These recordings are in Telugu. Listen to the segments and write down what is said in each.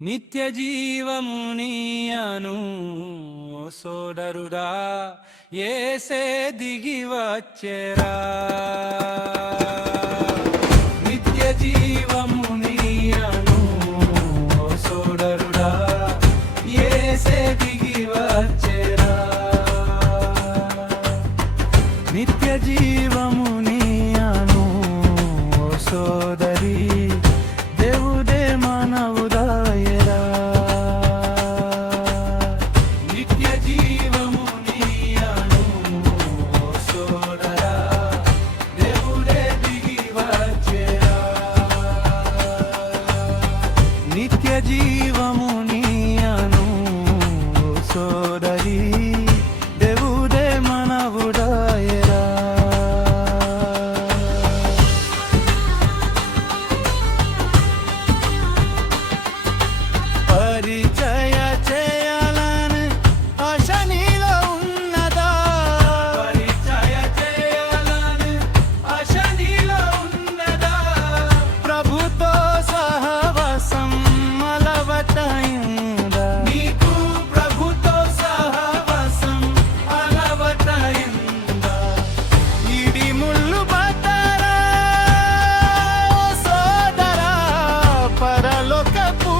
నిత్య జీవమునియను సోదరుడా యేసే దిగి వచ్చెరా నిత్య జీవమునియను సోదరుడా యేసే దిగి వచ్చెరా నిత్య జీవమునియను సోదరి దేవుడే మనవుదాయరా నిత్య జీవమునియను సోదరా దేవుడే దిగి వచ్చెరా నిత్య జీవమునియను సోదరి దేవుడే మనవుదాయరా పరిచయ చేయాలని ఆశ నీలో ఉన్నదా పరిచయ చేయాలని ఆశ నీలో ఉన్నదా ప్రభుతో సహవాసం అలవటైందా నీకు ప్రభుతో సహవాసం అలవటైందా ఇడి ముళ్ళు బతారా సోదరా పరలోకపు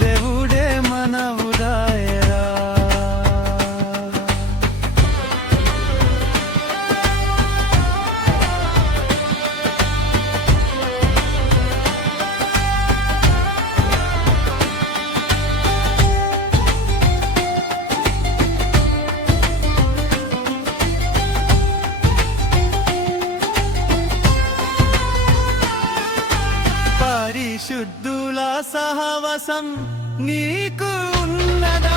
దేవుడే మనవుదాయరా పరిశుద్ధుల సహవాసం నీకు ఉన్నదా